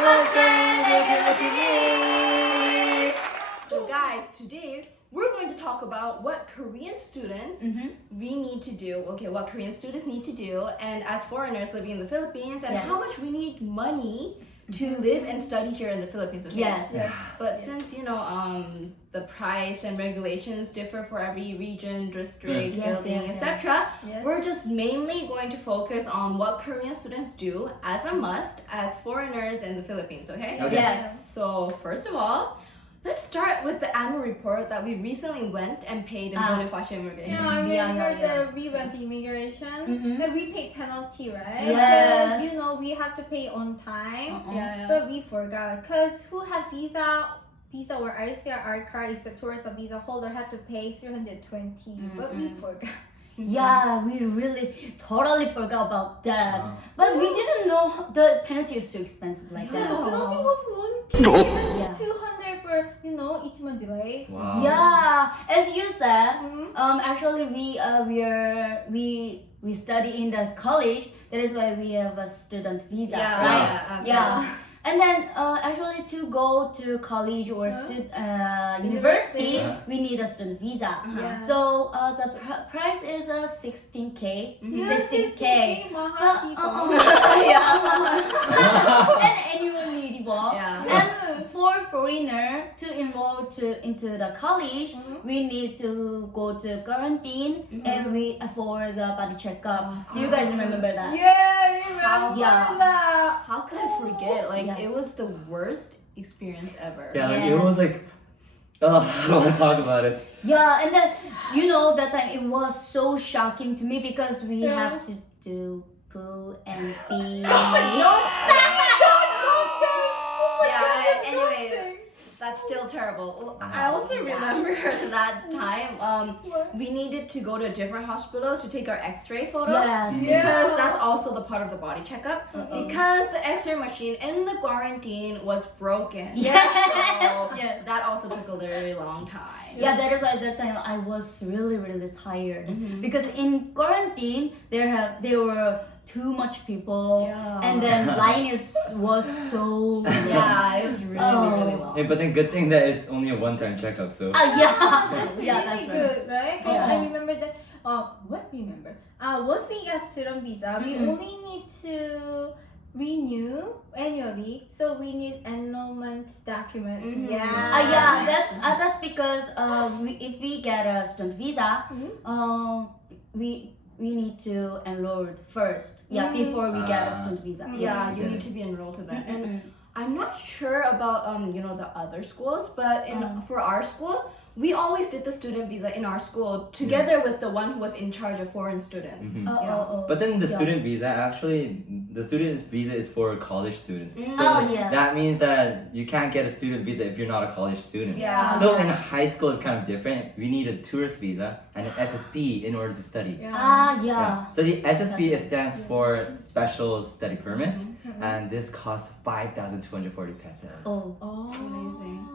welcome to TV. So guys, today we're going to talk about what Korean students we need to do. Okay, what Korean students need to do, and as foreigners living in the Philippines, and how much we need money to live and study here in the Philippines. Okay? Yes. But since the price and regulations differ for every region, district, building, etc., we're just mainly going to focus on what Korean students do as a must as foreigners in the Philippines. Okay? Yes. So first of all, let's start with the annual report that we recently went and paid in Bonifacio Immigration. Yeah, I remember we went to immigration and we paid penalty, right? Yes. Because, we have to pay on time. Yeah. But we forgot. Because who has visa or ICR card is the tourist visa holder have to pay 320. But we forgot. Yeah, we really totally forgot about that. But we didn't know the penalty is so expensive like that. The penalty was 1K, 200 for each month delay. Wow. Yeah, as you said, actually we study in the college. That is why we have a student visa, right? Yeah. And then actually to go to college or university, we need a student visa. So the price is 16K. 16K. And annually, and for foreigner to enroll into the college, we need to go to quarantine and we for the body checkup. Do you guys remember that? Yeah, I remember that. How could I forget? It was the worst experience ever. Yeah, it was like, I don't want to talk about it. Yeah, and then that time it was so shocking to me because we have to do Poo&Pee. Anyway, that's still terrible. Well, I also remember that time we needed to go to a different hospital to take our x-ray photo. Because that's also the part of the body checkup. Because the x-ray machine in the quarantine was broken. So that also took a very long time. Yeah, that is why that time I was really, really tired. Because in quarantine, there were too much people, and then line was so it was really long. Hey, but then good thing that it's only a one-time checkup, so. That's really that's good, right? I remember that. Once we get student visa, we only need to renew annually, so we need enrollment documents. That's because if we get a student visa, we need to enroll first. Before we get a student visa. Yeah, you need to be enrolled to that. And I'm not sure about the other schools, but for our school, we always did the student visa in our school together with the one who was in charge of foreign students. But then the student visa, actually, the student visa is for college students. So that means that you can't get a student visa if you're not a college student. So in high school, it's kind of different. We need a tourist visa and an SSP in order to study. So the SSP stands for Special Study Permit, and this costs 5,240 pesos. Amazing.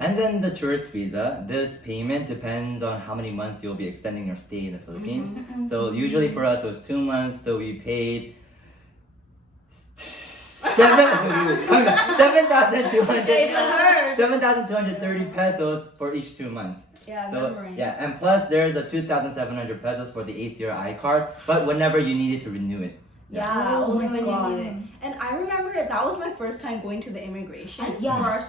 And then the tourist visa, this payment depends on how many months you'll be extending your stay in the Philippines. So usually for us it was 2 months, so we paid 7,230 pesos for each 2 months. And plus there's a 2,700 pesos for the ACRI card, but whenever you needed to renew it. Only when you need it. And I remember that was my first time going to the immigration for our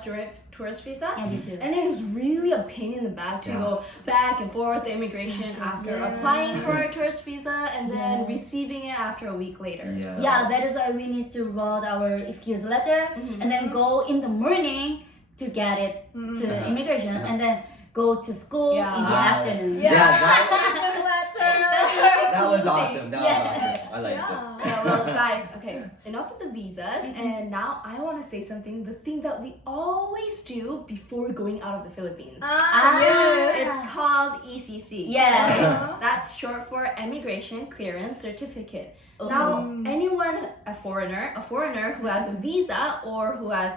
tourist visa. Me too. And it was really a pain in the back to go back and forth the immigration after applying for a tourist visa and then receiving it after a week later. That is why we need to write our excuse letter and then go in the morning to get it to immigration and then go to school in the afternoon. That was awesome. That was awesome. I liked it. Well, guys, okay, enough with the visas, and now I want to say something. The thing that we always do before going out of the Philippines. It's called ECC. Yes. That's short for Immigration Clearance Certificate. Now, anyone, a foreigner who has a visa or who has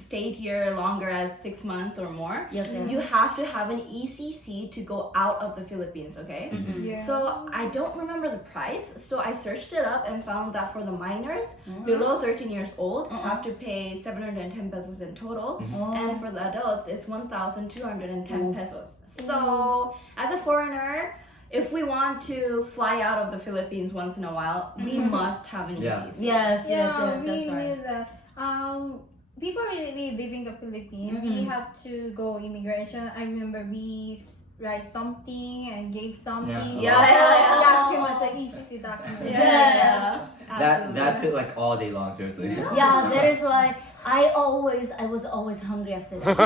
stayed here longer as 6 months or more, Yes. you have to have an ECC to go out of the Philippines, okay? Yeah. So I don't remember the price, so I searched it up and found that for the minors below 13 years old, have to pay 710 pesos in total, and for the adults, it's 1,210 pesos. So as a foreigner, if we want to fly out of the Philippines once in a while, we must have an ECC. Yes, Yeah, that's we right. need that. Before we leaving the Philippines, we have to go immigration. I remember we write something and gave something. Document, the ECC document. Yes. That took like all day long, seriously. Yeah, that is why I was always hungry after that.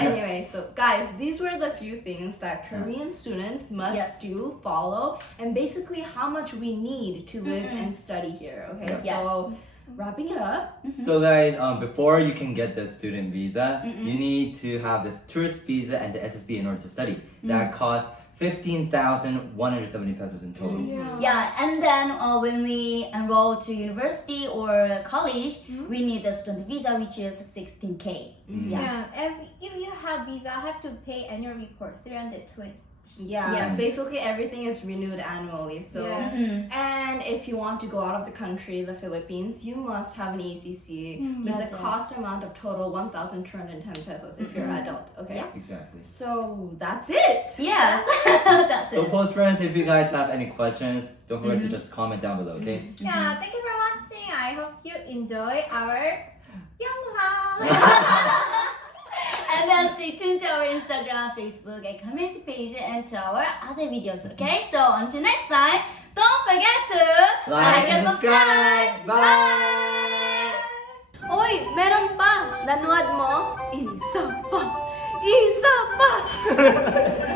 Anyway, so guys, these were the few things that Korean students must do, follow, and basically how much we need to live and study here. Okay, so wrapping it up. So guys, before you can get the student visa, you need to have this tourist visa and the SSB in order to study. That costs 15,170 pesos in total. Yeah, and then when we enroll to university or college, we need a student visa, which is 16K. Yeah, if you have visa, have to pay annual report 320. Basically everything is renewed annually. So, and if you want to go out of the country, the Philippines, you must have an ECC with the cost amount of total 1,210 pesos if you're an adult. Okay. Exactly. So that's it. Yes, that's So it. post friends, if you guys have any questions, don't forget to just comment down below, okay? Yeah, thank you for watching. I hope you enjoy our 영상. And then stay tuned to our Instagram, Facebook, and community page, and to our other videos. Okay, so until next time, don't forget to Like and subscribe. Bye. Oy, meron pa. Nanood mo? Isa pa.